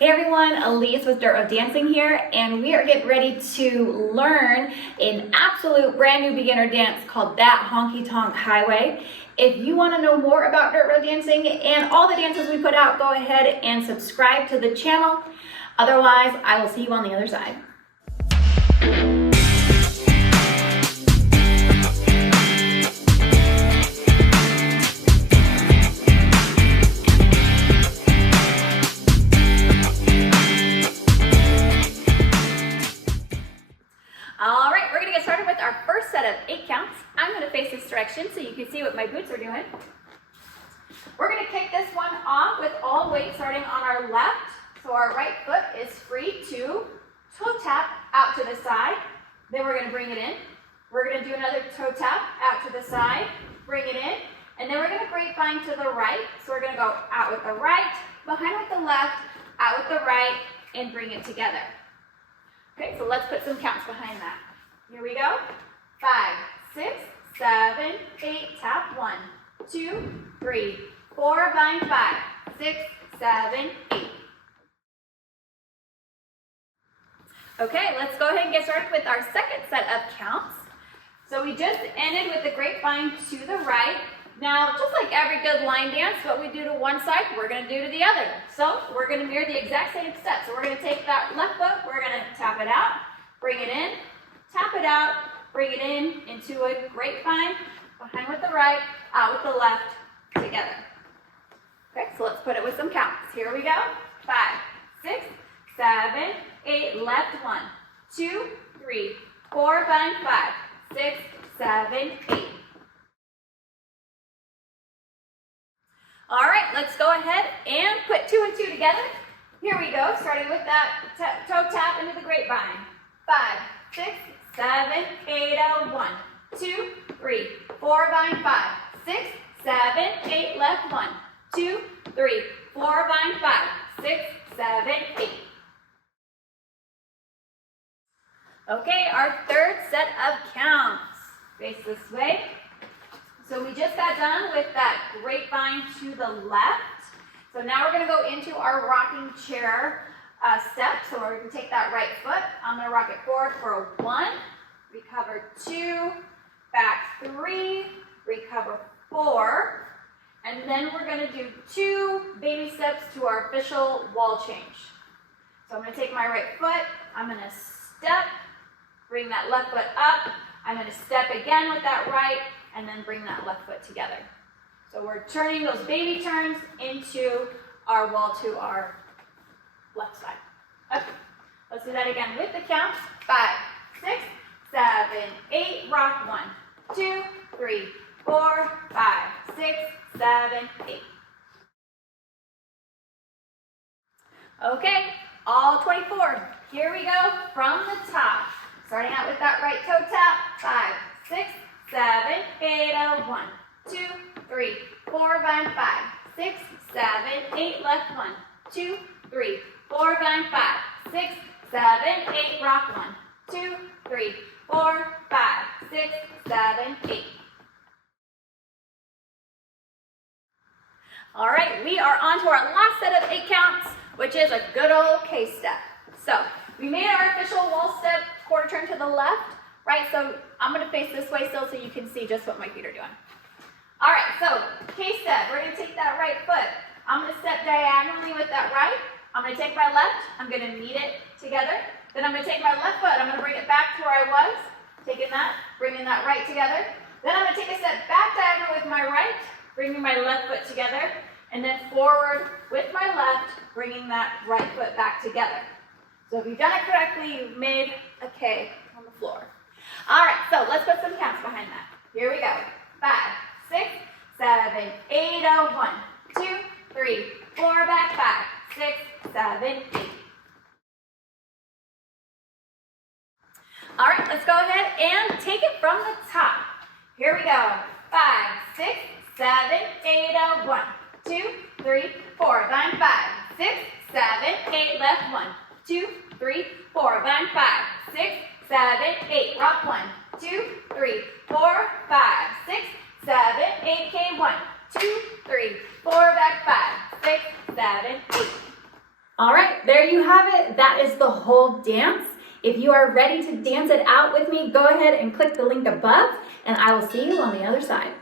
Hey everyone, Elise with Dirt Road Dancing here, and we are getting ready to learn an absolute brand new beginner dance called That Honky Tonk Highway. If you want to know more about Dirt Road Dancing and all the dances we put out, go ahead and subscribe to the channel. Otherwise, I will see you on the other side. All right, we're gonna get started with our first set of 8 counts. I'm gonna face this direction so you can see what my boots are doing. We're gonna kick this one off with all weight starting on our left. So our right foot is free to toe tap out to the side. Then we're gonna bring it in. We're gonna do another toe tap out to the side, bring it in, and then we're gonna grapevine to the right. So we're gonna go out with the right, behind with the left, out with the right, and bring it together. Okay, so let's put some counts behind that. Here we go. 5, 6, 7, 8, tap 1, 2, 3, 4, bind 5, 6, 7, 8. Okay, let's go ahead and get started with our second set of counts. So we just ended with the grapevine to the right. Now, just like every good line dance, what we do to one side, we're going to do to the other. So we're going to mirror the exact same steps. So we're going to take that left foot, we're going to tap it out, bring it in, tap it out, bring it in into a grapevine, behind with the right, out with the left, together. Okay, so let's put it with some counts. Here we go. 5, 6, 7, 8, left 1, 2, 3, 4, bind 5, 6, 7, 8. All right, let's go ahead and put 2 and 2 together. Here we go, starting with that toe tap into the grapevine. 5, 6, 7, 8, 1, 2, 3, 4, bind 5, 6, 7, 8, left 1, 2, 3, 4, bind 5, 6, 7, 8. Okay, our third set of counts. Face this way. So we just got done with that grapevine to the left. So now we're going to go into our rocking chair step. So we're going to take that right foot. I'm going to rock it forward for a 1, recover 2, back 3, recover 4, and then we're going to do 2 baby steps to our official wall change. So I'm going to take my right foot, I'm going to step, bring that left foot up, I'm going to step again with that right, and then bring that left foot together. So we're turning those baby turns into our wall to our left side. Okay, let's do that again with the counts. 5, 6, 7, 8, rock 1, 2, 3, 4, 5, 6, 7, 8. Okay, all 24. Here we go from the top. Starting out with that right toe tap. 5, 6, 7, 8, 1, 2, 3, 4, bind 5, 6, 7, 8, left 1, 2, 3, 4, bind 5, 6, 7, 8, rock 1, 2, 3, 4, 5, 6, 7, 8. All right, we are on to our last set of 8 counts, which is a good old K step. So we made our official wall step, quarter turn to the left. Right, so I'm going to face this way still so you can see just what my feet are doing. All right, so K step, we're going to take that right foot. I'm going to step diagonally with that right. I'm going to take my left, I'm going to meet it together. Then I'm going to take my left foot, I'm going to bring it back to where I was, taking that, bringing that right together. Then I'm going to take a step back diagonal with my right, bringing my left foot together, and then forward with my left, bringing that right foot back together. So if you've done it correctly, you've made a K on the floor. All right, so let's put some counts behind that. Here we go. 5, 6, 7, 8, 1, 2, 3, 4, back 5, 6, 7, 8. All right, let's go ahead and take it from the top. Here we go. 5, 6, 7, 8, 1, 2, 3, 4, bind 5, 6, 7, 8, left 1, 2, 3, 4, bind 5, 6, 7, 8, rock 1, 2, 3, 4, 5, 6, 7, 8, K 1, 2, 3, 4, back 5, 6, 7, 8. All right, there you have it. That is the whole dance. If you are ready to dance it out with me, go ahead and click the link above, and I will see you on the other side.